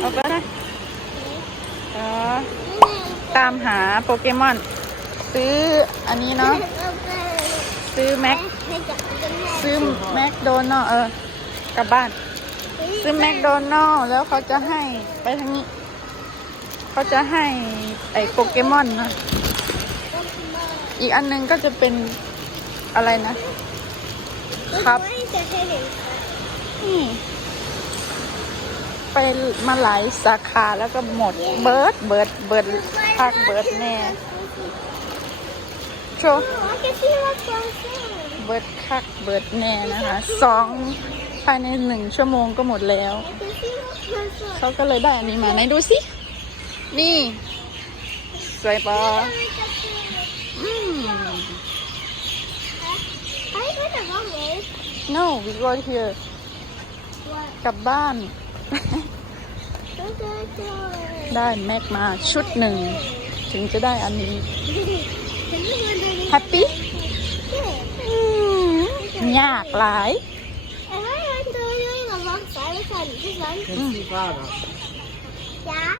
เอาไปนะอ๋อตามหาโปเกมอน ซื้ออันนี้เนาะซื้อแม็กซื้อแมคโดนัลเออกลับบ้าน ซื้อแมคโดนัลแล้วเขาจะให้ไปทางนี้ เขาจะให้ไอ้โปเกมอนนะอีกอันหนึงก็จะเป็นอะไรนะ ครับนี่ ไปมาหลายสาขาแล้วก็หมดเบิร์ดเบิร์ดเบิร์ดภาคเบิร์ดแน่โชว์เบิร์ดคักเบิร์ดแน่นะคะสองภายในหนึ่งชั่วโมงก็หมดแล้ว เขาก็เลยได้อันนี้มาไหนดูสิ นี่ สวยปะอืม no we go here กลับบ้าน ได้แม็กมาชุดหนึ่ง ถึงจะได้อันนี้แฮปปี้อืมยากหลาย En wij